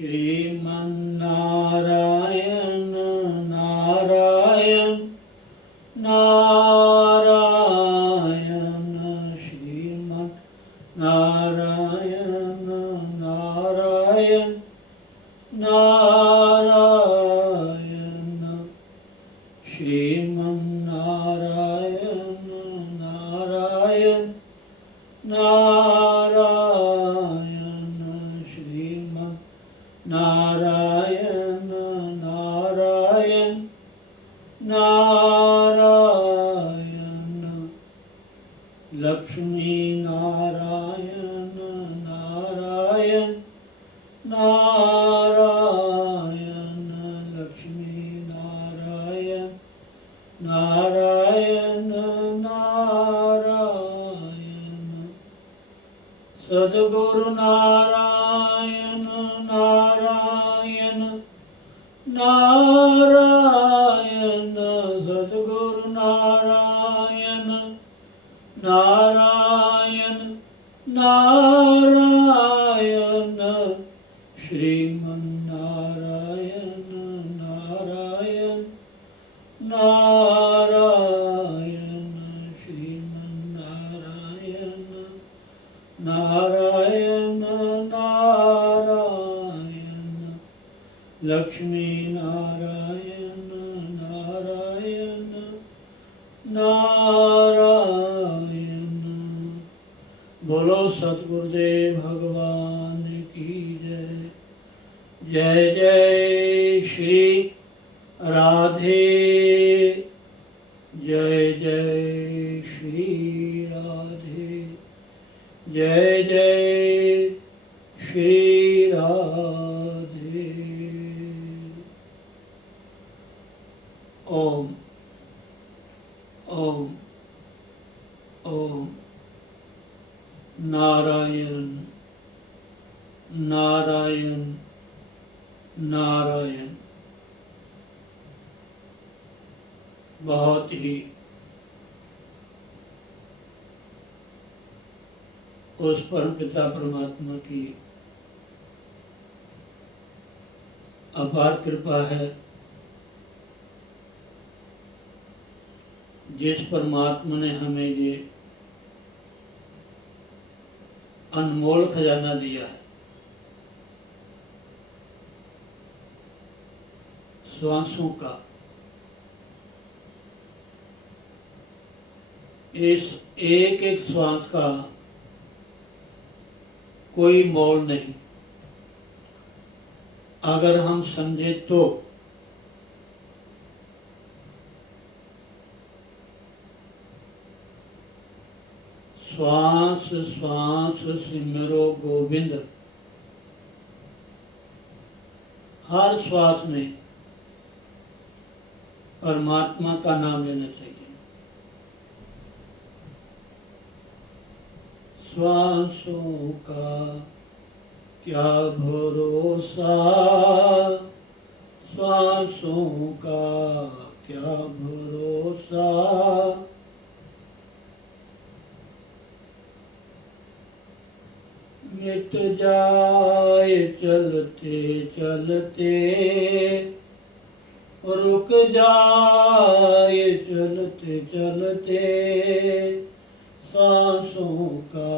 श्रीमन्नारायण नारायण नारायण श्रीमन्नारायण नारायण नारायण श्रीमन्नारायण नारायण नारायण श्रीमन्नारायण नारायण नारायण लक्ष्मी नारायण नारायण नारायण लक्ष्मी नारायण नारायण नारायण सद्गुरु नारायण नारायण नारायण सद्गुरु नारायण नारायण नारायण श्रीमन्नारायण नारायण नारायण श्रीमन्नारायण नारायण नारायण लक्ष्मी नारायण नारायण नारायण। बोलो सतगुरुदेव भगवान की जय। जय जय श्री राधे, जय जय श्री राधे, जय जय श्री राधे। ओम ओम ओम नारायण नारायण नारायण। बहुत ही उस परम पिता परमात्मा की अपार कृपा है जिस परमात्मा ने हमें ये अनमोल खजाना दिया है, श्वासों का। इस एक एक श्वास का कोई मोल नहीं। अगर हम समझे तो श्वास श्वास सिमरो गोविंद। हर श्वास में परमात्मा का नाम लेना चाहिए। श्वासों का क्या भरोसा, श्वासों का क्या भरोसा, मिट जाए चलते चलते, रुक जाए चलते चलते, सांसों का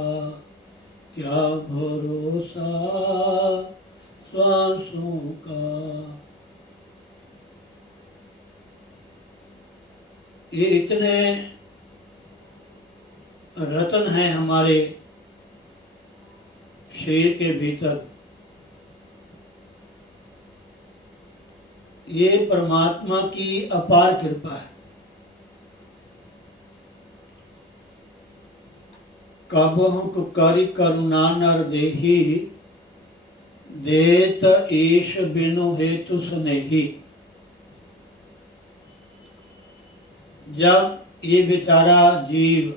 क्या भरोसा, सांसों का। ये इतने रत्न हैं हमारे शरीर के भीतर। ये परमात्मा की अपार कृपा है। कबहु करि करुणा नर देही, देत ईश बिनु हेतु स्नेही। जब ये बेचारा जीव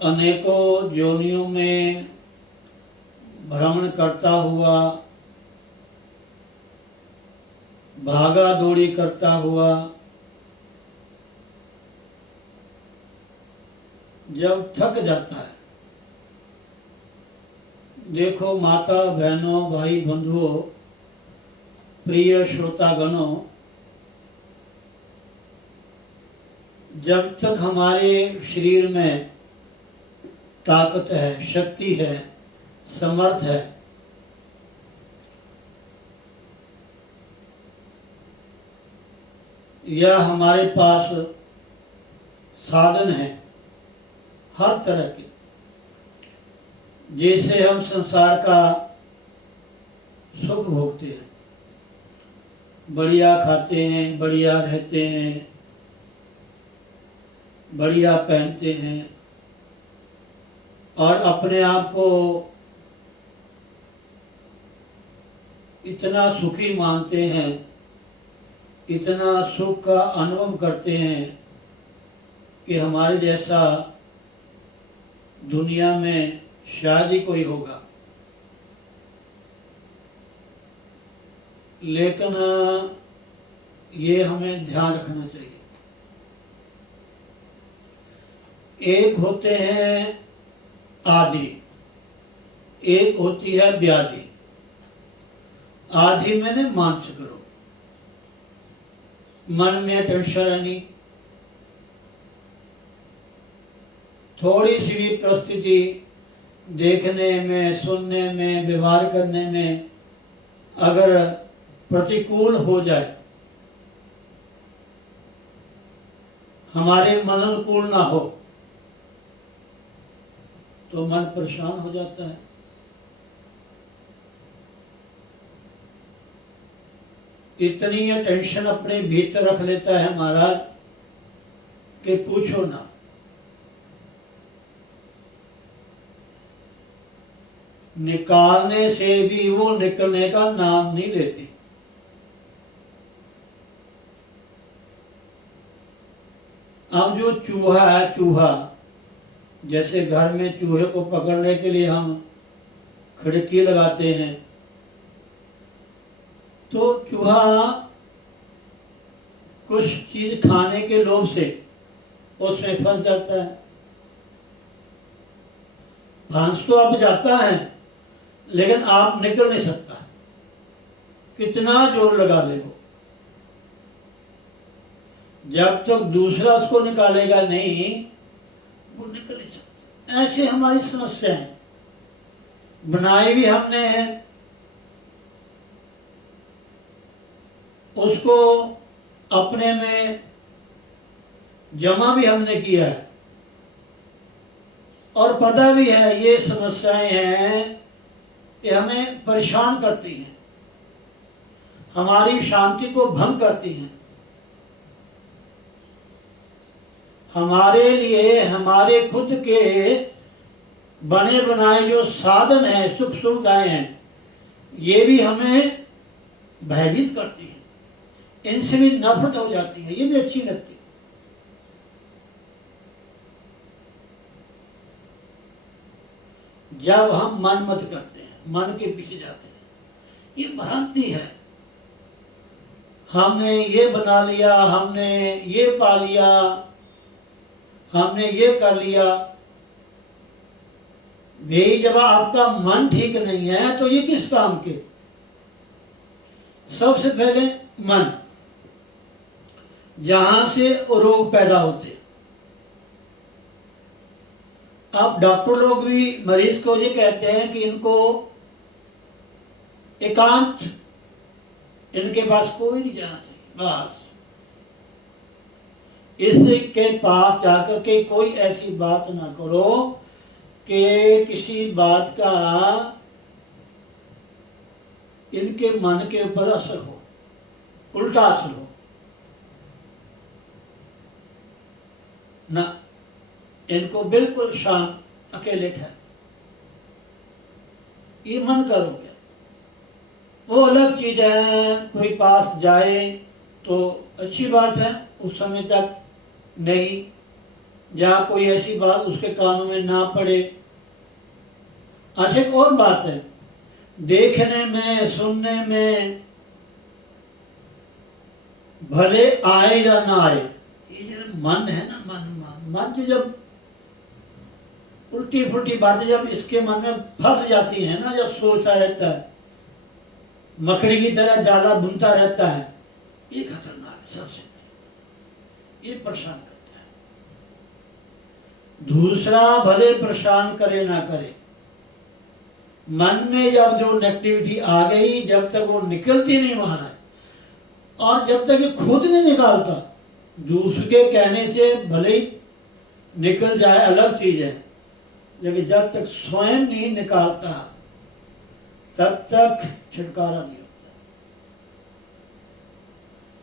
अनेकों योनियों में भ्रमण करता हुआ, भागा दौड़ी करता हुआ, जब थक जाता है, देखो माता बहनों भाई बंधुओं प्रिय श्रोतागणों, जब तक हमारे शरीर में ताकत है, शक्ति है, समर्थ है, या हमारे पास साधन है हर तरह के, जैसे हम संसार का सुख भोगते हैं, बढ़िया खाते हैं, बढ़िया रहते हैं, बढ़िया पहनते हैं और अपने आप को इतना सुखी मानते हैं, इतना सुख का अनुभव करते हैं कि हमारे जैसा दुनिया में शायद ही कोई होगा। लेकिन ये हमें ध्यान रखना चाहिए। एक होते हैं आदि, एक होती है व्याधि। आदि मैंने मानसिक रोग, मन में टेंशन रहनी, थोड़ी सी भी परिस्थिति देखने में, सुनने में, व्यवहार करने में अगर प्रतिकूल हो जाए, हमारे मन अनुकूल ना हो, तो मन परेशान हो जाता है। इतनी ये टेंशन अपने भीतर रख लेता है महाराज कि पूछो ना। निकालने से भी वो निकलने का नाम नहीं लेती। अब जो चूहा है, चूहा जैसे घर में चूहे को पकड़ने के लिए हम खिड़की लगाते हैं, तो चूहा कुछ चीज खाने के लोभ से उसमें फंस जाता है। फंस तो अब जाता है, लेकिन आप निकल नहीं सकता, कितना जोर लगा ले वो। जब तक दूसरा उसको निकालेगा नहीं, वो निकल नहीं सकता। ऐसे हमारी समस्या है, बनाई भी हमने है, उसको अपने में जमा भी हमने किया है, और पता भी है ये समस्याएं हैं, ये हमें परेशान करती हैं, हमारी शांति को भंग करती हैं। हमारे लिए हमारे खुद के बने बनाए जो साधन हैं, सुख सुविधाएं हैं, ये भी हमें भयभीत करती है, इनसे भी नफरत हो जाती है, ये भी अच्छी लगती है। जब हम मन मत करते हैं, मन के पीछे जाते हैं, ये भ्रांति है। हमने ये बना लिया, हमने ये पा लिया, हमने ये कर लिया। भाई जब आपका मन ठीक नहीं है तो ये किस काम के? सबसे पहले मन, जहां से रोग पैदा होते हैं। अब डॉक्टर लोग भी मरीज को ये कहते हैं कि इनको एकांत, इनके पास कोई नहीं जाना चाहिए, बस इसके पास जाकर के कोई ऐसी बात ना करो कि किसी बात का इनके मन के ऊपर असर हो, उल्टा असर हो ना। इनको बिल्कुल शांत अकेले ठहर, ये मन का रोग है। वो अलग चीज है, कोई पास जाए तो अच्छी बात है, उस समय तक नहीं, या कोई ऐसी बात उसके कानों में ना पड़े। अच्छा एक और बात है, देखने में, सुनने में भले आए या ना आए, ये जो मन है ना, मन जो जब उल्टी फुल्टी बातें जब इसके मन में फंस जाती हैं ना, जब सोचता रहता है, मकड़ी की तरह ज्यादा बुनता रहता है, ये खतरनाक है सबसे, ये परेशान करता है। दूसरा भले परेशान करे ना करे, मन में जब जो नेगेटिविटी आ गई, जब तक वो निकलती नहीं महाराज, और जब तक ये खुद नहीं निकालता, दूसरे के कहने से भले ही निकल जाए अलग चीज है, लेकिन जब तक स्वयं नहीं निकालता तब तक छुटकारा नहीं होता।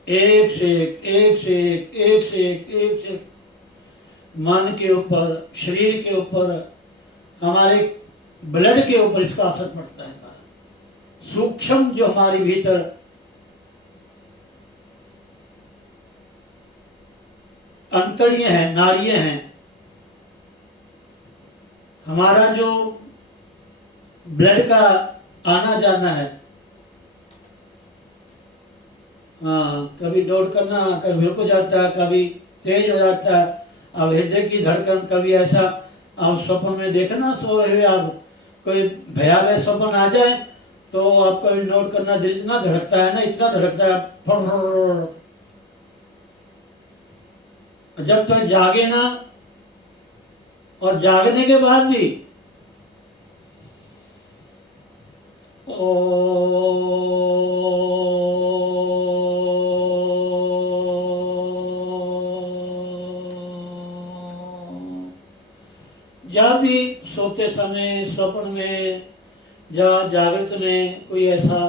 एक से एक, एक से एक, एक से एक, एक से एक मन के ऊपर, शरीर के ऊपर, हमारे ब्लड के ऊपर इसका असर पड़ता है। सूक्ष्म जो हमारे भीतर अंतड़ियां हैं, नाड़ियां हैं, हमारा जो ब्लड का आना जाना है, हाँ, कभी दौड़ करना, कभी रुक जाता है, कभी तेज हो जाता है। अब हृदय की धड़कन कभी ऐसा, आप स्वप्न में देखना, सोए हुए आप कोई भयावह स्वप्न आ जाए तो आप कभी नोट करना, दिल इतना धड़कता है ना, इतना धड़कता है, फड़, जब तक जागे ना, और जागने के बाद भी जब भी सोते समय, स्वप्न में या जागृत में कोई ऐसा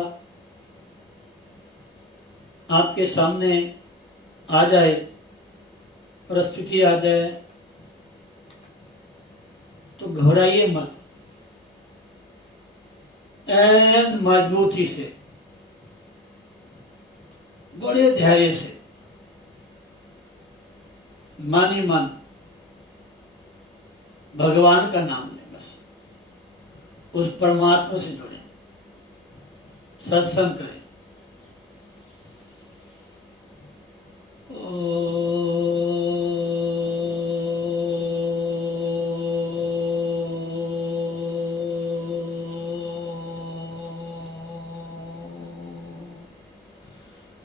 आपके सामने आ जाए, परिस्थिति आ जाए, तो घबराइए मत, एन मजबूती से, बड़े धैर्य से, मन ही मन भगवान का नाम लें, बस उस परमात्मा से जुड़े, सत्संग करें।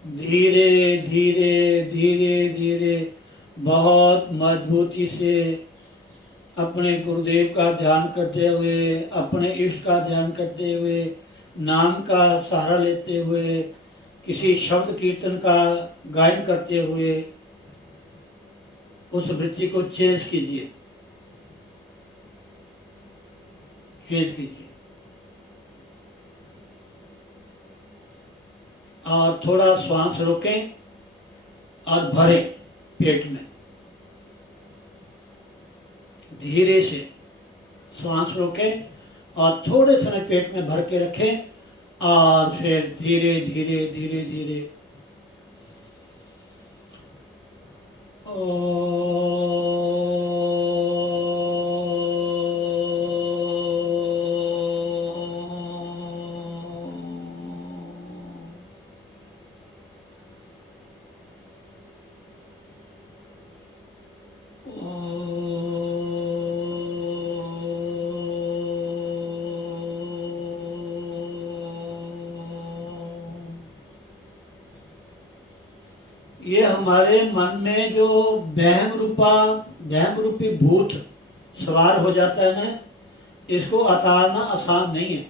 धीरे धीरे धीरे धीरे बहुत मजबूती से अपने गुरुदेव का ध्यान करते हुए, अपने इष्ट का ध्यान करते हुए, नाम का सहारा लेते हुए, किसी शब्द कीर्तन का गायन करते हुए उस वृत्ति को चेंज कीजिए, चेंज कीजिए। और थोड़ा श्वास रोकें और भरें पेट में, धीरे से श्वास रोकें और थोड़े समय पेट में भर के रखें, और फिर धीरे धीरे धीरे धीरे ये हमारे मन में जो वहम रूपी भूत सवार हो जाता है ना, इसको उतारना आसान नहीं है।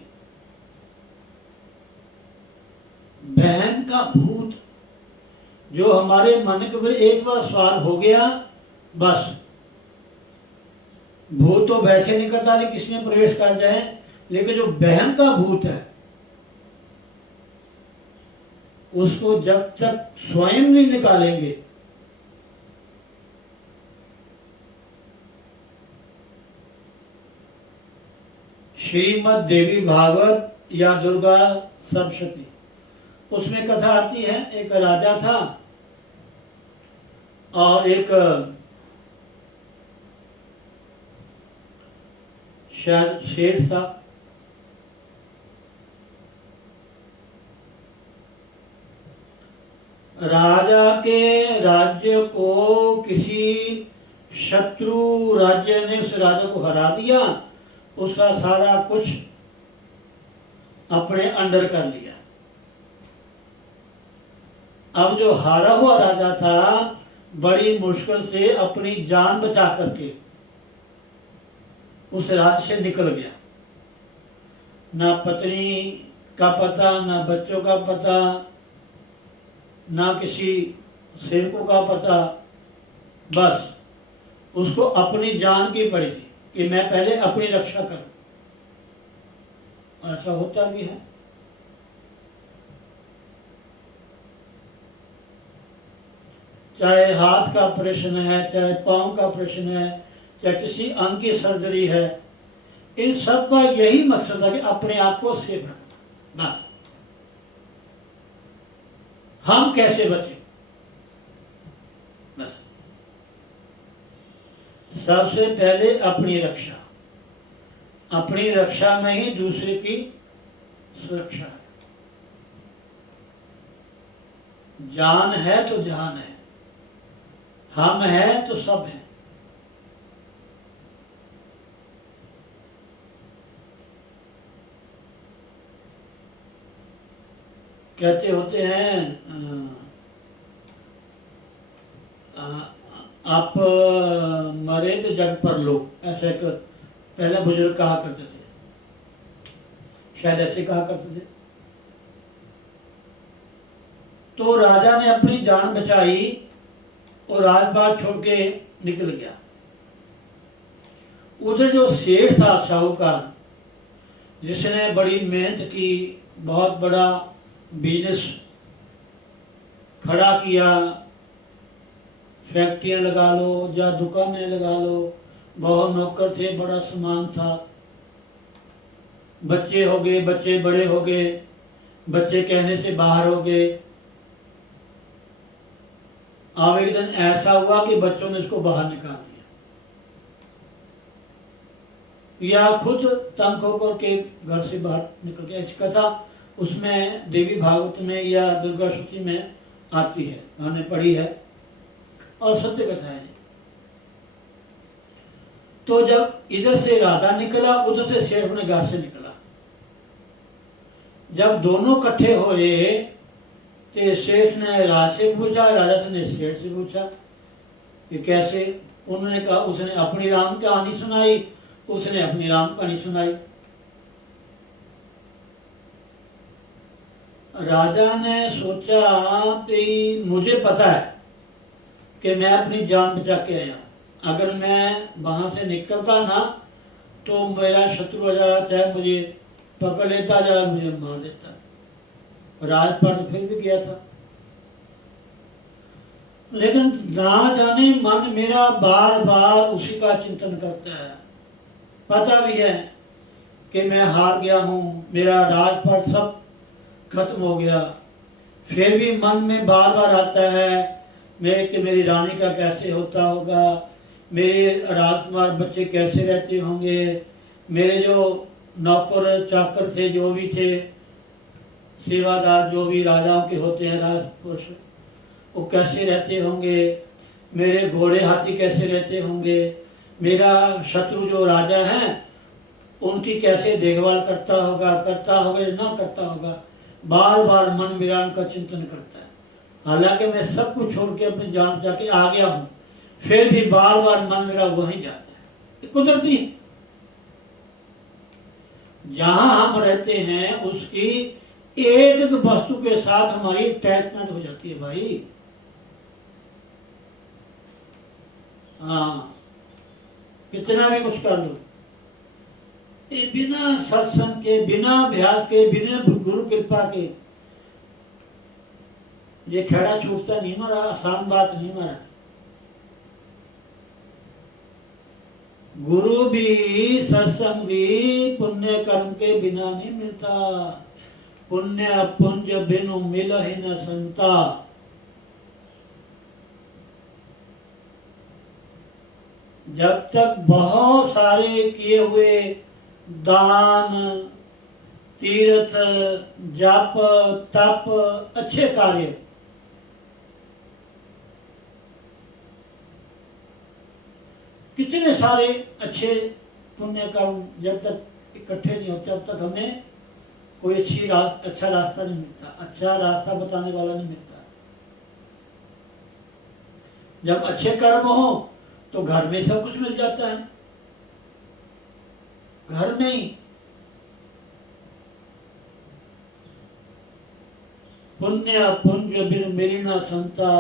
वहम का भूत जो हमारे मन के ऊपर एक बार सवार हो गया, बस भूत तो वैसे नहीं करता नहीं किसी में प्रवेश कर जाए, लेकिन जो वहम का भूत है उसको जब तक स्वयं नहीं निकालेंगे, श्रीमद् देवी भागवत या दुर्गा सप्तशती, उसमें कथा आती है, एक राजा था और एक शायद शेर था। राजा के राज्य को किसी शत्रु राज्य ने उस राजा को हरा दिया, उसका सारा कुछ अपने अंडर कर लिया। अब जो हारा हुआ राजा था बड़ी मुश्किल से अपनी जान बचा करके उस राज्य से निकल गया। ना पत्नी का पता, ना बच्चों का पता, ना किसी सेवकों का पता, बस उसको अपनी जान की पड़ी थी कि मैं पहले अपनी रक्षा करूं। ऐसा होता भी है। चाहे हाथ का ऑपरेशन है, चाहे पांव का ऑपरेशन है, चाहे किसी अंग की सर्जरी है, इन सब का यही मकसद है कि अपने आप को सेफ रखना। बस हम कैसे बचे, बस सबसे पहले अपनी रक्षा, अपनी रक्षा में ही दूसरे की सुरक्षा है। जान है तो जहान है, हम हैं तो सब हैं। कहते होते हैं आप मरे तो जग पर लो, ऐसा एक पहले बुजुर्ग कहा करते थे, शायद ऐसे कहा करते थे। तो राजा ने अपनी जान बचाई और राजपाट छोड़ के निकल गया। उधर जो सेठ था साहूकार, जिसने बड़ी मेहनत की, बहुत बड़ा बिजनेस खड़ा किया, फैक्ट्रियां लगा लो या दुकानें लगा लो, बहुत नौकर थे, बड़ा सामान था, बच्चे हो गए, बच्चे बड़े हो गए, बच्चे कहने से बाहर हो गए। अब एक दिन ऐसा हुआ कि बच्चों ने इसको बाहर निकाल दिया या खुद तंग होकर के घर से बाहर निकल गया। ऐसी कथा उसमें देवी भागवत में या दुर्गा स्तुति में आती है, मैंने पढ़ी है और सत्य कथा है। तो जब इधर से राजा निकला, उधर से शेर अपने घर से निकला, जब दोनों इकट्ठे हुए तो शेष ने राजा से पूछा, राजा ने शेर से पूछा कि कैसे। उन्होंने कहा, उसने अपनी राम कहानी सुनाई, उसने अपनी राम कहानी सुनाई। राजा ने सोचा कि मुझे पता है कि मैं अपनी जान बचा के आया, अगर मैं वहां से निकलता ना तो मेरा शत्रु राजा चाहे मुझे पकड़ लेता, चाहे मुझे मार देता। राजपाट फिर भी गया था, लेकिन ना जाने मन मेरा बार बार उसी का चिंतन करता है। पता भी है कि मैं हार गया हूं, मेरा राजपाट सब खत्म हो गया, फिर भी मन में बार बार आता है मैं कि मेरी रानी का कैसे होता होगा, मेरे राजकुमार बच्चे कैसे रहते होंगे, मेरे जो नौकर चाकर थे, जो भी थे सेवादार, जो भी राजाओं के होते हैं राजपुरुष, वो कैसे रहते होंगे, मेरे घोड़े हाथी कैसे रहते होंगे, मेरा शत्रु जो राजा है उनकी कैसे देखभाल करता होगा या ना करता होगा। बार बार मन मेरा उनका चिंतन करता है। हालांकि मैं सब कुछ छोड़ के अपनी जान बचा के आ गया हूं, फिर भी बार बार मन मेरा वहीं जाता है। ये कुदरती है, जहां हम रहते हैं उसकी एक एक वस्तु के साथ हमारी अटैचमेंट हो जाती है भाई। हाँ, कितना भी कुछ कर लो, ये बिना सत्संग के, बिना अभ्यास के, बिना गुरु कृपा के ये खेड़ा छूटता नहीं मारा। आसान बात नहीं मारा। गुरु भी सत्संग भी पुण्य कर्म के बिना नहीं मिलता। पुण्य पुंज बिनु मिल ही न संता। जब तक बहुत सारे किए हुए दान, तीर्थ, जप, तप, अच्छे कार्य कितने सारे अच्छे पुण्य कर्म जब तक इकट्ठे नहीं होते तब तक हमें कोई अच्छा रास्ता नहीं मिलता, अच्छा रास्ता बताने वाला नहीं मिलता। जब अच्छे कर्म हो तो घर में सब कुछ मिल जाता है, घर में ही। पुण्य पुंज बिन मिलना संता,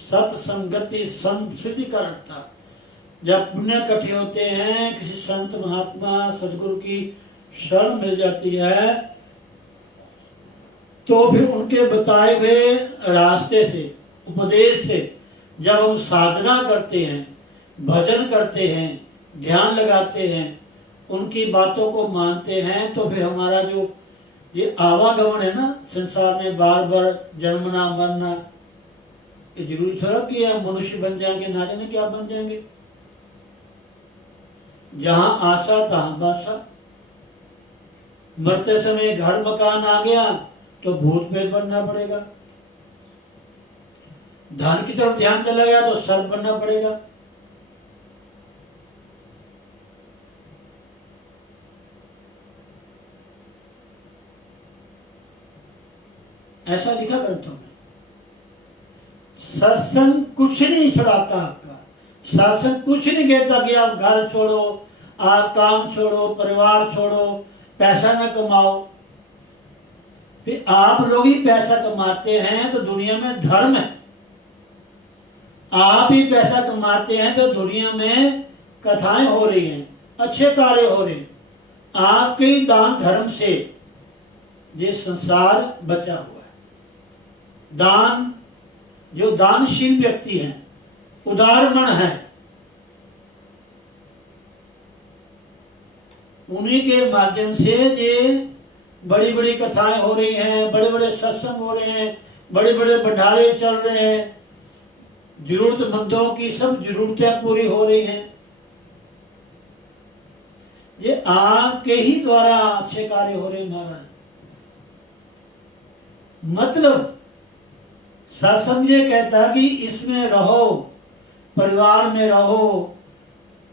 सत्संगति संसिद्धि का रखता। जब पुण्य इकट्ठे होते हैं, किसी संत महात्मा सदगुरु की शरण मिल जाती है, तो फिर उनके बताए हुए रास्ते से, उपदेश से जब हम साधना करते हैं, भजन करते हैं, ध्यान लगाते हैं, उनकी बातों को मानते हैं, तो फिर हमारा जो ये आवागमन है ना संसार में, बार बार जन्मना मरना, ये जरूरी थोड़ा कि हम मनुष्य बन जाएंगे, ना जाने क्या बन जाएंगे। जहां आशा तहां बासा। मरते समय घर मकान आ गया तो भूत प्रेत बनना पड़ेगा, धन की तरफ ध्यान चला गया तो सर्प बनना पड़ेगा। ऐसा लिखा ग्रंथों में। सत्संग कुछ नहीं छुड़ाता आपका, सत्संग कुछ नहीं कहता कि आप घर छोड़ो, आप काम छोड़ो, परिवार छोड़ो, पैसा न कमाओ। फिर आप लोग ही पैसा कमाते हैं तो दुनिया में धर्म है, आप ही पैसा कमाते हैं तो दुनिया में कथाएं हो रही हैं, अच्छे कार्य हो रहे हैं। आपके ही दान धर्म से ये संसार बचा हुआ है। दान, जो दानशील व्यक्ति हैं, उदार मन है, उन्हीं के माध्यम से ये बड़ी बड़ी कथाएं हो रही हैं, बड़े बड़े सत्संग हो रहे हैं, बड़े बड़े भंडारे चल रहे हैं, जरूरतमंदों की सब जरूरतें पूरी हो रही हैं। ये आपके ही द्वारा अच्छे कार्य हो रहे हैं महाराज। मतलब सत्संग ये कहता है कि इसमें रहो, परिवार में रहो,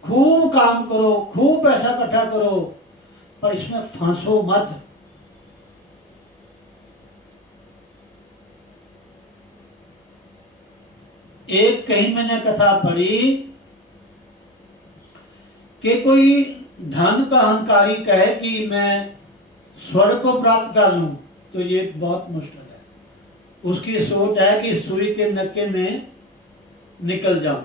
खूब काम करो, खूब पैसा इकट्ठा करो, पर इसमें फंसो मत। एक कहीं मैंने कथा पढ़ी कि कोई धन का अहंकारी कहे कि मैं स्वर्ग को प्राप्त कर लूं, तो ये बहुत मुश्किल है। उसकी सोच है कि सुई के नक्के में निकल जाऊं।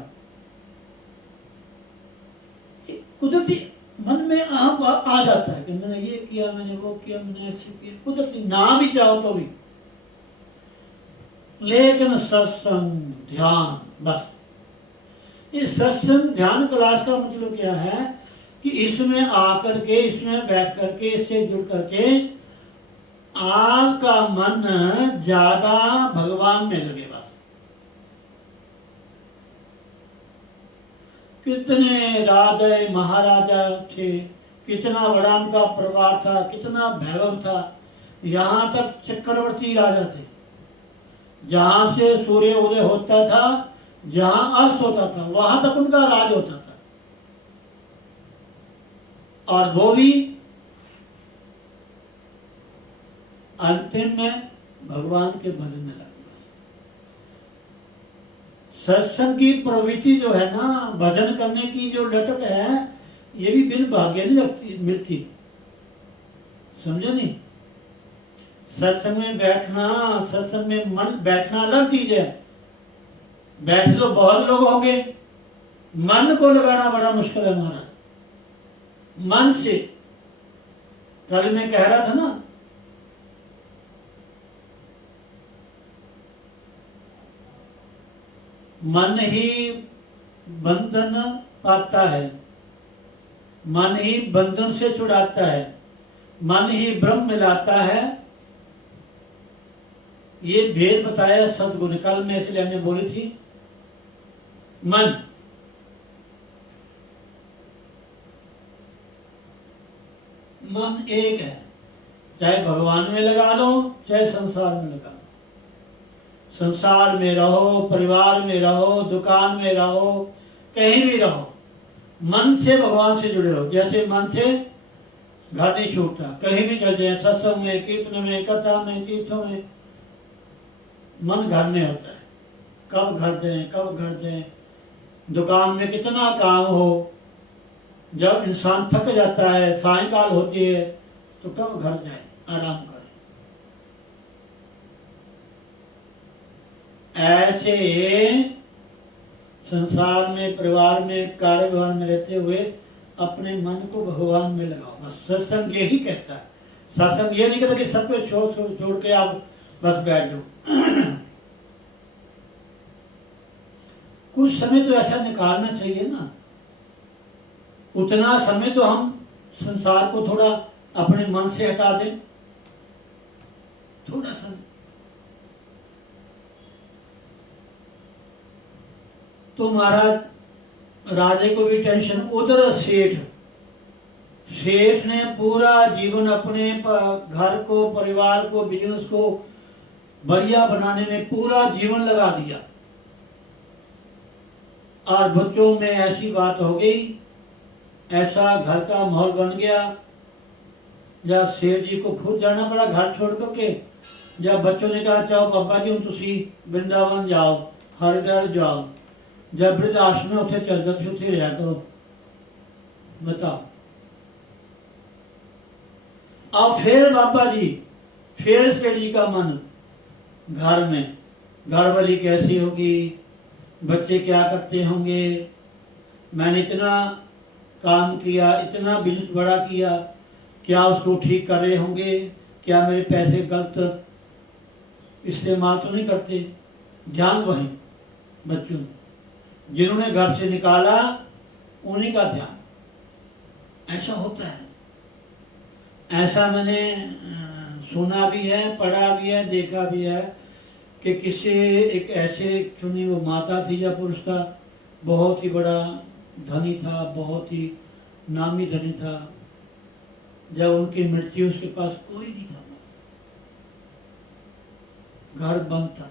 कुदरती मन में आ जाता है कि मैंने ये किया, मैंने वो किया, मैंने ऐसे किया, कुदरती ना भी चाहो तो भी। लेकिन सत्संग ध्यान, बस ये सत्संग ध्यान क्लास का मतलब क्या है कि इसमें आकर के, इसमें बैठ करके, इससे जुड़ करके आपका मन ज्यादा भगवान में लगे। बस कितने राजा महाराजा थे, कितना बड़ा उनका परिवार था, कितना वैभव था। यहां तक चक्रवर्ती राजा थे, जहां से सूर्य उदय होता था, जहां अस्त होता था, वहां तक उनका राज होता था। और वो भी अंतिम में भगवान के भजन में लगे। सत्संग की प्रवृत्ति जो है ना, भजन करने की जो लटक है, ये भी बिन भाग्य नहीं मिलती, समझे नहीं। सत्संग में बैठना, सत्संग में मन बैठना अलग चीज है। बैठे तो बहुत लोग होंगे, मन को लगाना बड़ा मुश्किल है महाराज। मन से, कल मैं कह रहा था ना, मन ही बंधन पाता है, मन ही बंधन से छुड़ाता है, मन ही ब्रह्म मिलाता है। ये भेद बताया सदगुरु ने, कल में इसलिए हमने बोली थी। मन एक है, चाहे भगवान में लगा लो, चाहे संसार में लगा लो। संसार में रहो, परिवार में रहो, दुकान में रहो, कहीं भी रहो, मन से भगवान से जुड़े रहो। जैसे मन से घर नहीं छूटता, कहीं भी चल जाए, सत्संग में, कीर्तन में, कथा में, तीर्थों में, मन घर में होता है। कब घर जाएं, कब घर जाएं। दुकान में कितना काम हो, जब इंसान थक जाता है, सायंकाल होती है, तो कब घर जाए, आराम करें। ऐसे संसार में, परिवार में, कार्य व्यवहार में रहते हुए अपने मन को भगवान में लगाओ। बस सत्संग यही कहता है। सत्संग ये नहीं कहता कि सब कुछ छोड़ के आप बस बैठ जाओ। कुछ समय तो ऐसा निकालना चाहिए ना। उतना समय तो हम संसार को थोड़ा अपने मन से हटा दें, थोड़ा समय। तो महाराज राजे को भी टेंशन, उधर सेठ ने पूरा जीवन अपने घर को, परिवार को, बिजनेस को बढ़िया बनाने में पूरा जीवन लगा दिया, और बच्चों में ऐसी बात हो गई, ऐसा घर का माहौल बन गया, जब सेठ जी को खुद जाना पड़ा घर छोड़ करके। जब बच्चों ने कहा चाहो पापा जी तुसी वृंदावन जाओ, हरिद्वार जाओ, जब वृद्ध आश्रम में उठे चल जाते उठे रहा करो, बताओ। अब फिर बाबा जी, फिर सेठ जी का मन घर में, घर वाली कैसी होगी, बच्चे क्या करते होंगे, मैंने इतना काम किया, इतना बिजनेस बड़ा किया, क्या उसको ठीक कर रहे होंगे, क्या मेरे पैसे गलत इस्तेमाल तो नहीं करते। ध्यान वहीं बच्चों, जिन्होंने घर से निकाला उन्हीं का ध्यान। ऐसा होता है, ऐसा मैंने सुना भी है, पढ़ा भी है, देखा भी है कि किसी एक ऐसे चुनी वो माता थी या पुरुष था, बहुत ही बड़ा धनी था, बहुत ही नामी धनी था। जब उनकी मृत्यु, उसके पास कोई नहीं था, घर बंद था।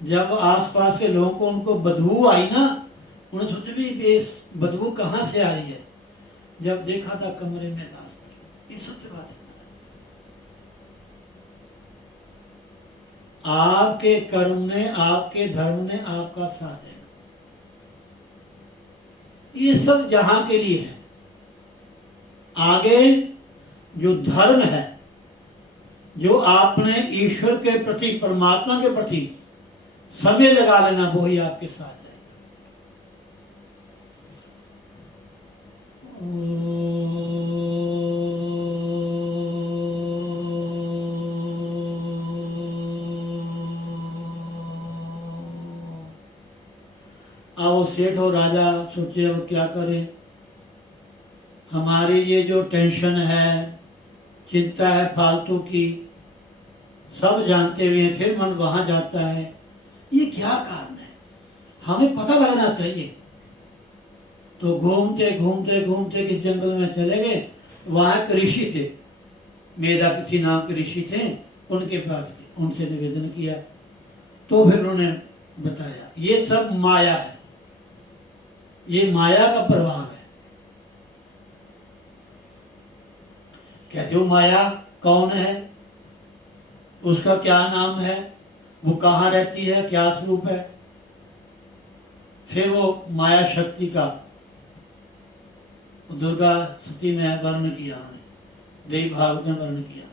जब आसपास के लोगों को उनको बदबू आई ना, उन्होंने सोचा भी ये बदबू कहाँ से आ रही है। जब देखा था कमरे में लाश पड़ी। ये सत्य बात है। आपके कर्म ने, आपके धर्म ने आपका साथ है। ये सब जहां के लिए है। आगे जो धर्म है, जो आपने ईश्वर के प्रति, परमात्मा के प्रति समय लगा लेना, वो ही आपके साथ है। आओ सेठ और राजा सोचे अब क्या करें, हमारी ये जो टेंशन है, चिंता है फालतू की, सब जानते हुए फिर मन वहां जाता है, ये क्या कारण है, हमें पता लगना चाहिए। तो घूमते घूमते घूमते किस जंगल में चले गए। वहां एक ऋषि थे, मेधातिथि नाम के ऋषि थे, उनके पास उनसे निवेदन किया। तो फिर उन्होंने बताया ये सब माया है, ये माया का प्रभाव है। कहते हो माया कौन है, उसका क्या नाम है, वो कहाँ रहती है, क्या स्वरूप है। फिर वो माया शक्ति का दुर्गा सती में वर्णन किया उन्होंने, देवी भागवत में वर्णन किया।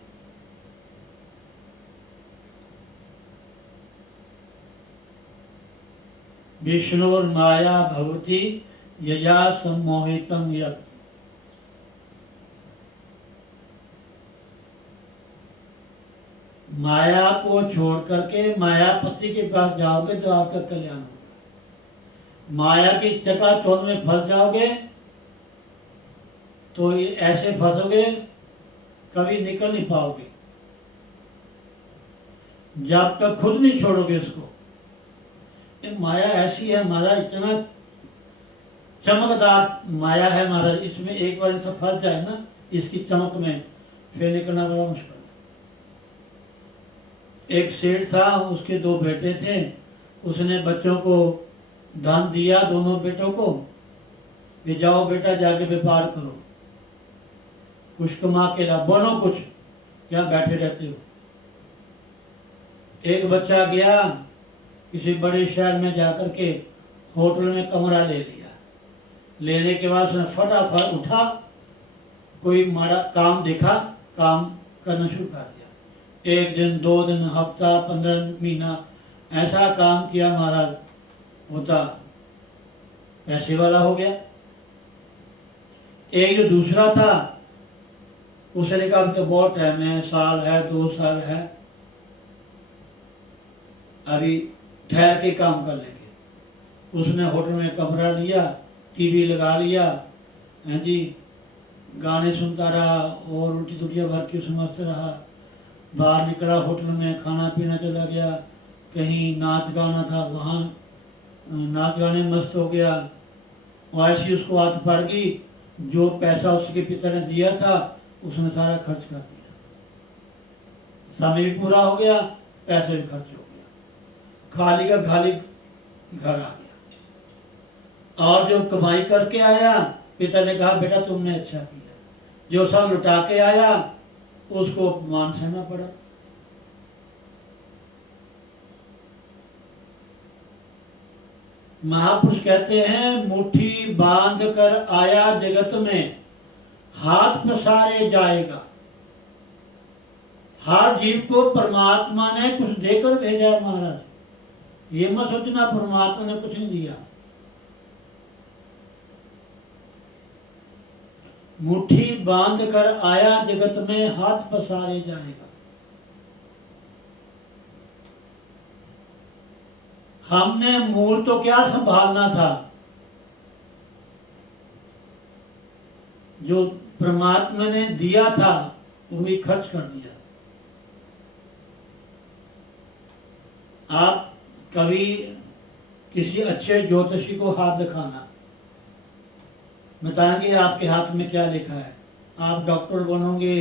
विष्णु और माया भगवती यया सम्मोहितम यत्। माया को छोड़ करके मायापति के पास जाओगे तो आपका कल्याण होगा। माया की चकाचौंध में फंस जाओगे तो ऐसे फंसोगे कभी निकल नहीं पाओगे, जब तक खुद नहीं छोड़ोगे उसको। ये माया ऐसी है महाराज, इतना चमकदार माया है महाराज, इसमें एक बार ऐसा फंस जाए ना इसकी चमक में, फिर निकलना बड़ा मुश्किल है। एक सेठ था, उसके 2 बेटे थे, उसने बच्चों को दान दिया, दोनों बेटों को, कि जाओ बेटा जाके व्यापार करो, कुछ कमा के ला, बनो कुछ, क्या बैठे रहते हो। एक बच्चा गया किसी बड़े शहर में जाकर के होटल में कमरा ले लिया। लेने के बाद उसने फटाफट उठा, कोई माड़ा काम देखा, काम करना शुरू कर दिया। 1 दिन 2 दिन, हफ्ता, 15 महीना ऐसा काम किया, महाराज होता पैसे वाला हो गया। एक जो दूसरा था उसने कहा अभी तो बहुत टाइम है, साल है, 2 साल है, अभी ठहर के काम कर लेंगे। उसने होटल में कमरा लिया, टीवी लगा लिया, हैं जी, गाने सुनता रहा और उल्टी दुनिया भर की उसमें मस्त रहा। बाहर निकला, होटल में खाना पीना चला गया, कहीं नाच गाना था वहाँ नाच गाने में मस्त हो गया। और ऐसी उसको आदत पड़ गई, जो पैसा उसके पिता ने दिया था उसने सारा खर्च कर दिया। समय भी पूरा हो गया, पैसे भी खर्च हो गया, खाली का खाली घर आ गया। और जो कमाई करके आया, पिता ने कहा बेटा तुमने अच्छा किया। जो सब लुटा के आया उसको अपमान सहना पड़ा। महापुरुष कहते हैं मुट्ठी बांध कर आया जगत में, हाथ पसारे जाएगा। हर जीव को परमात्मा ने कुछ देकर भेजा है महाराज। ये मत सोचना परमात्मा ने कुछ नहीं दिया। मुट्ठी बांध कर आया जगत में, हाथ पसारे जाएगा। हमने मूल तो क्या संभालना था, जो परमात्मा ने दिया था वो भी खर्च कर दिया। आप कभी किसी अच्छे ज्योतिषी को हाथ दिखाना, बताएंगे आपके हाथ में क्या लिखा है। आप डॉक्टर बनोगे,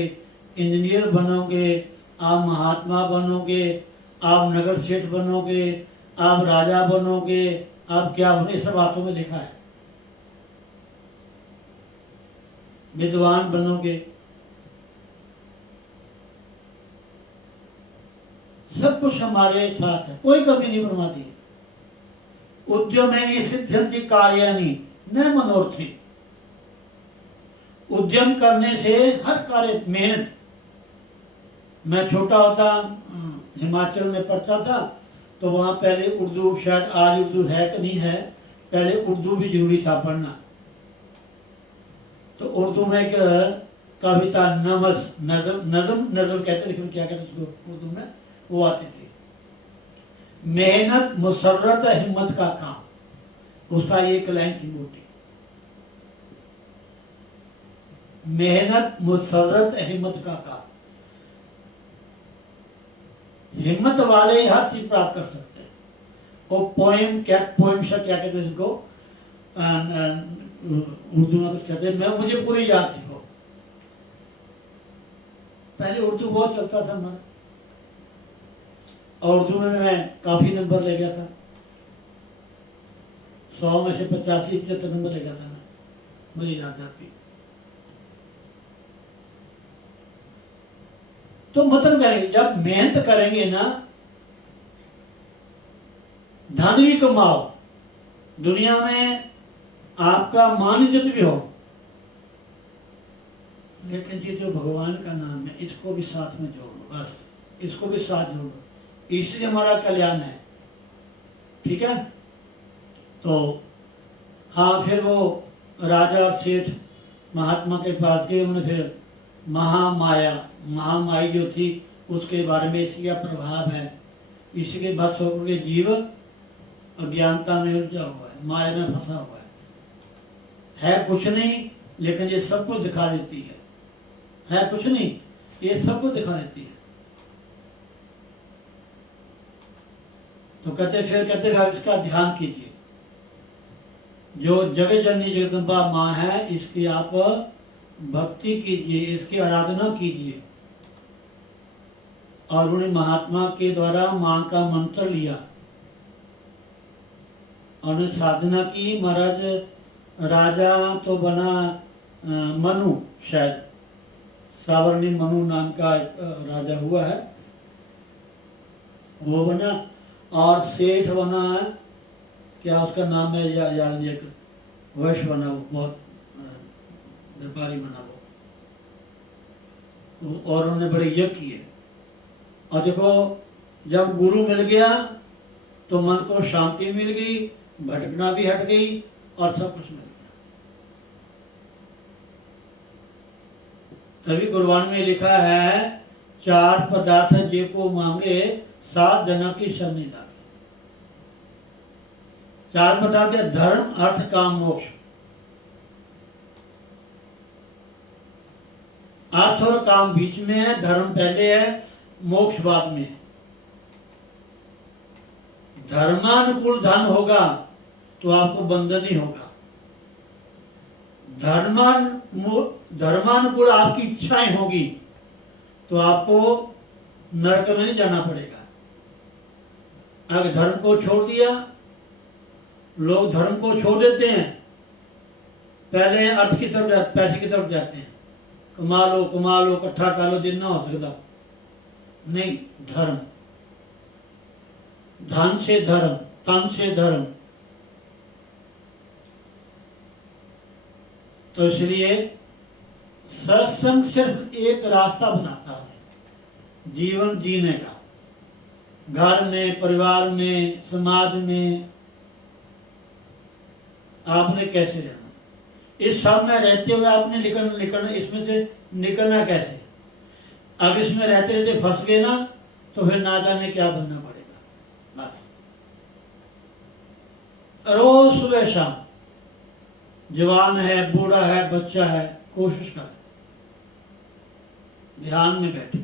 इंजीनियर बनोगे, आप महात्मा बनोगे, आप नगर सेठ बनोगे, आप राजा बनोगे, आप क्या बनोगे, सब बातों में लिखा है। विद्वान बनोगे, सब कुछ हमारे साथ है, कोई कमी नहीं बर्मा दी। उद्यमे सिद्ध्यन्ति कार्याणि न मनोर्थी। उद्यम करने से हर कार्य, मेहनत। मैं छोटा होता हिमाचल में पढ़ता था, तो वहाँ पहले उर्दू, शायद आज उर्दू है कि नहीं है, पहले उर्दू भी जरूरी था पढ़ना। तो उर्दू में एक कविता नमस, नज़म कहते, लेकिन क्या कहते उसको उर्दू में, वो आती थी। मेहनत मुसर्रत हिम्मत का काम, उसका एक लाइन थी मोटी। मेहनत मुसर्रत हिम्मत का काम। हिम्मत वाले ही हर चीज प्राप्त कर सकते हैं। वो पोएम शब्द क्या कहते हैं इसको, उर्दू में कुछ कहते हैं, मैं मुझे पूरी याद थी वो। पहले उर्दू बहुत चलता था हमारा, और उर्दू में मैं काफी नंबर ले गया था। 100 में से 85-75 नंबर ले गया था मैं, मुझे याद आती। तो मतलब करेंगे, जब मेहनत करेंगे ना, धन भी कमाओ, दुनिया में आपका मान इज्जत भी हो, लेकिन ये जो भगवान का नाम है इसको भी साथ में जोड़ो, बस इसको भी साथ जोड़ो, इससे हमारा कल्याण है। ठीक है। तो हाँ, फिर वो राजा सेठ महात्मा के पास गए। उन्होंने फिर महामाई जो थी उसके बारे में इसका प्रभाव है, इसके बस होकर के जीव अज्ञानता में उलझा हुआ है, माया में फंसा हुआ है कुछ नहीं, लेकिन ये सब कुछ दिखा देती है कुछ नहीं, ये सब कुछ दिखा देती है। तो कहते भाई इसका ध्यान कीजिए, जो जगत जननी जगदम्बा माँ है इसकी आप भक्ति कीजिए, इसकी आराधना कीजिए। और उन्हें महात्मा के द्वारा माँ का मंत्र लिया और उन्हें साधना की। महाराज राजा तो बना मनु, शायद सावर्णी मनु नाम का एक राजा हुआ है, वो बना। और सेठ बना है, क्या उसका नाम है याद नहीं, वैश्य बना, वो बहुत व्यापारी बना वो, और उन्होंने बड़े यज्ञ किए। और देखो जब गुरु मिल गया तो मन को शांति मिल गई, भटकना भी हट गई और सब कुछ मिल गया। तभी गुरबाणी में लिखा है, 4 पदार्थ जे को मांगे 7 जना की शरणी लागे। 4 पदार्थ है, धर्म अर्थ काम मोक्ष। अर्थ और काम बीच में है, धर्म पहले है, मोक्ष बाद में है। धर्मानुकूल धन होगा तो आपको बंधन ही होगा। धर्मानुकूल आपकी इच्छाएं होगी तो आपको नरक में नहीं जाना पड़ेगा। अगर धर्म को छोड़ दिया, लोग धर्म को छोड़ देते हैं, पहले अर्थ की तरफ, पैसे की तरफ जाते हैं, कमा लो इकट्ठा कर लो, जितना हो सकता। नहीं, धर्म, धन से धर्म, तन से धर्म। तो इसलिए सत्संग सिर्फ एक रास्ता बताता है जीवन जीने का। घर में, परिवार में, समाज में आपने कैसे रहना, इस सब में रहते हुए आपने निकलना, इसमें से निकलना कैसे। अगर इसमें रहते रहते फंस गए ना तो फिर ना जाने क्या बनना पड़ेगा। बस रोज सुबह शाम, जवान है, बूढ़ा है, बच्चा है, कोशिश करें, ध्यान में बैठे।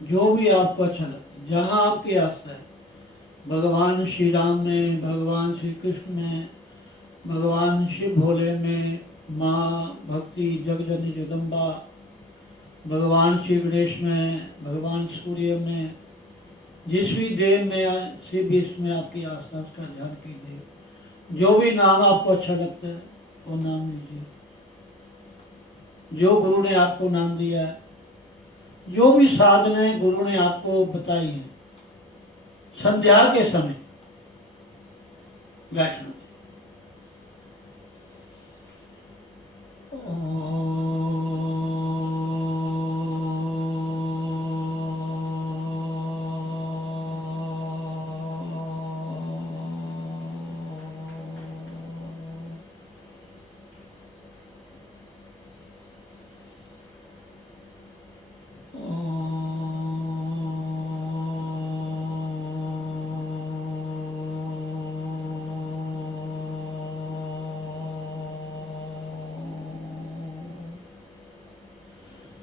जो भी आपको अच्छा लगता, जहाँ आपकी आस्था है, भगवान श्री राम में, भगवान श्री कृष्ण में, भगवान शिव भोले में, माँ भक्ति जगजननी जगदम्बा, भगवान श्री गणेश में, भगवान सूर्य में, जिस भी देव में से भी इसमें आपकी आस्था का ध्यान कीजिए। जो भी नाम आपको अच्छा लगता है वो नाम लीजिए। जो गुरु ने आपको नाम दिया है, जो भी साधनाएं गुरु ने आपको बताई है, संध्या के समय बैठना।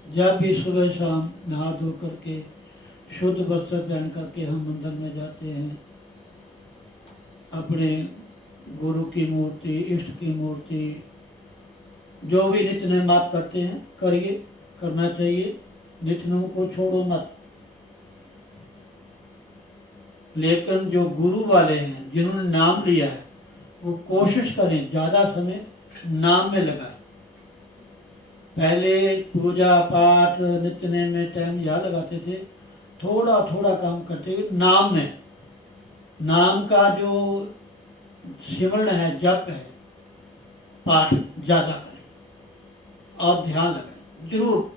जब भी सुबह शाम नहा धो करके शुद्ध वस्त्र पहन करके हम मंदिर में जाते हैं, अपने गुरु की मूर्ति, इष्ट की मूर्ति, जो भी नित्य नेम आप करते हैं करिए, करना चाहिए। नित्य नेम को छोड़ो मत। लेकिन जो गुरु वाले हैं, जिन्होंने नाम लिया है, वो कोशिश करें ज़्यादा समय नाम में लगाएं। पहले पूजा पाठ नित्य नेम में टाइम यहाँ लगाते थे, थोड़ा थोड़ा काम करते हुए नाम में, नाम का जो सिमरण है, जप है, पाठ ज़्यादा करें और ध्यान लगाएं। जरूर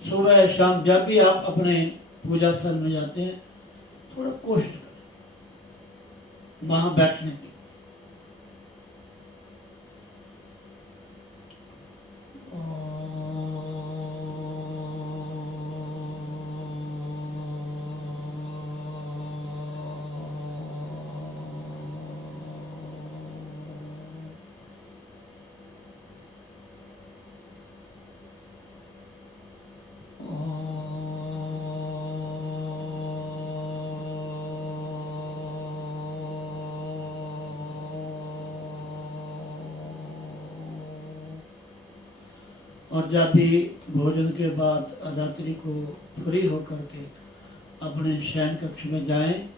सुबह शाम जब भी आप अपने पूजा स्थल में जाते हैं, थोड़ा कोशिश करें वहाँ बैठने की। और जब भी भोजन के बाद रात्रि को फ्री होकर के अपने शयन कक्ष में जाएं,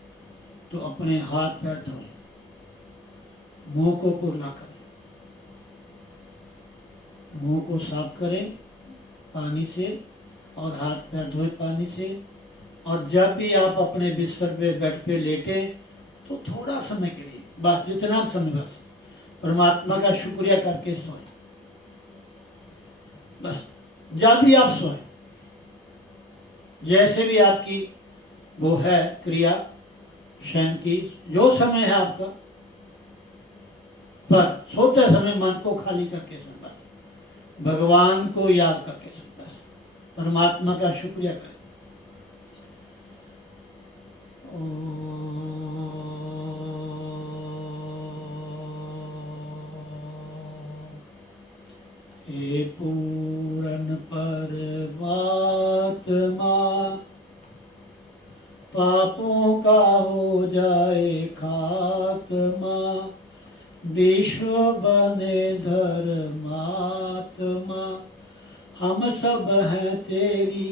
तो अपने हाथ पैर धोएं, मुंह को कुरला करें, मुंह को साफ करें पानी से और हाथ पैर धोएं पानी से। और जब भी आप अपने बिस्तर पे बेड पे लेटे, तो थोड़ा समय के लिए, बस जितना समय, बस परमात्मा का शुक्रिया करके सोएं। बस जब भी आप सोएं, जैसे भी आपकी वो है क्रिया शयन की, जो समय है आपका, पर सोते समय मन को खाली करके सोएं, बस भगवान को याद करके सोएं, बस परमात्मा का शुक्रिया करें। हे पूरन परमात्मा, पापों का हो जाए खात्मा, विश्व बने धर्मात्मा, हम सब हैं तेरी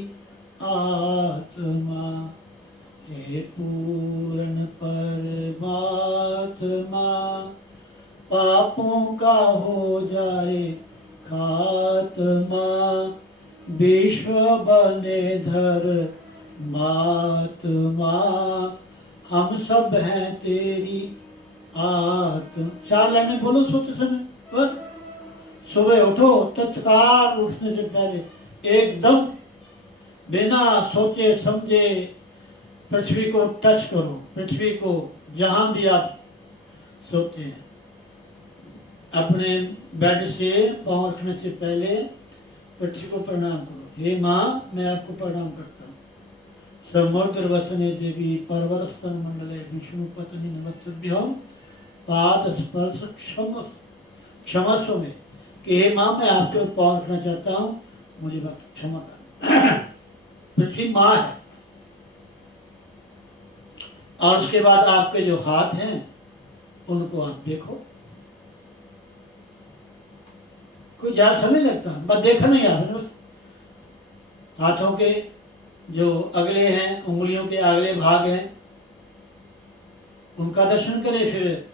आत्मा। हे पूर्ण परमात्मा, पापों का हो जाए खात्मा, विश्व बने धर्मात्मा, हम सब हैं तेरी आत्मा। 4 लाइनें बोलो सोते समय। बस सुबह उठो, तत्काल उठने से पहले एकदम बिना सोचे समझे पृथ्वी को टच करो। पृथ्वी को जहाँ भी आप सोते हैं, अपने बेड से पाँव रखने से पहले पृथ्वी को प्रणाम करो। हे माँ, मैं आपको प्रणाम करता हूँ। समुद्र वसने देवी परवरस्तन मंडले विष्णु पत्नी नमस्तुभ्यं, पाद स्पर्श क्षमस्व में कि हे माँ, मैं आपके पाँव रखना चाहता हूँ, मुझे क्षमा कर। पृथ्वी माँ है। और उसके बाद आपके जो हाथ हैं उनको आप देखो। कोई ज्यादा समय लगता है, बस देखा नहीं आपने, बस हाथों के जो अगले हैं, उंगलियों के अगले भाग हैं, उनका दर्शन करें। फिर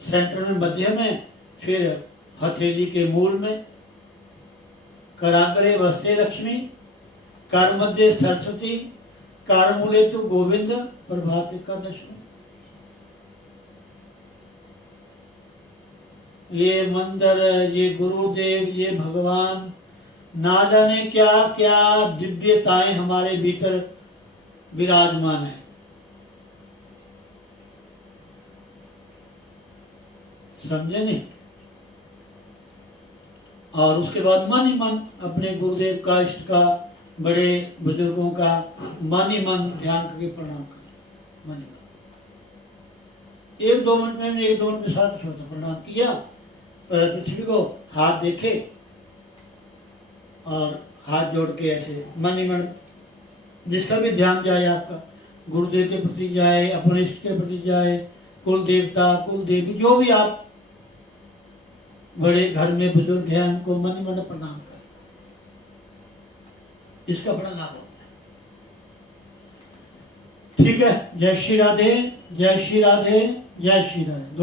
सेंटर में, मध्य में, फिर हथेली के मूल में, कराग्रे वस्ते लक्ष्मी, कर मध्य सरस्वती, कर मूले तो गोविंद, प्रभात का दर्शन। ये मंदिर, ये गुरुदेव, ये भगवान, ना जाने क्या क्या दिव्यताएं हमारे भीतर विराजमान है। समझे नहीं? और उसके बाद मन ही मन अपने गुरुदेव का, इष्ट का, बड़े बुजुर्गों का मन ही मन ध्यान करके प्रणाम करें। मन ही मन 1-2 मिनट में, 1-2 मिनट में सारा कुछ होता। प्रणाम किया, पृथ्वी को हाथ देखे और हाथ जोड़ के ऐसे मन ही मन, जिसका भी ध्यान जाए आपका, गुरुदेव के प्रति जाए, अपने इष्ट के प्रति जाए, कुल देवता, कुल देवी, जो भी आप बड़े घर में बुजुर्ग हैं, उनको मन ही मन प्रणाम करें। इसका बड़ा लाभ होता है। ठीक है। जय श्री राधे, जय श्री राधे, जय श्री राधे।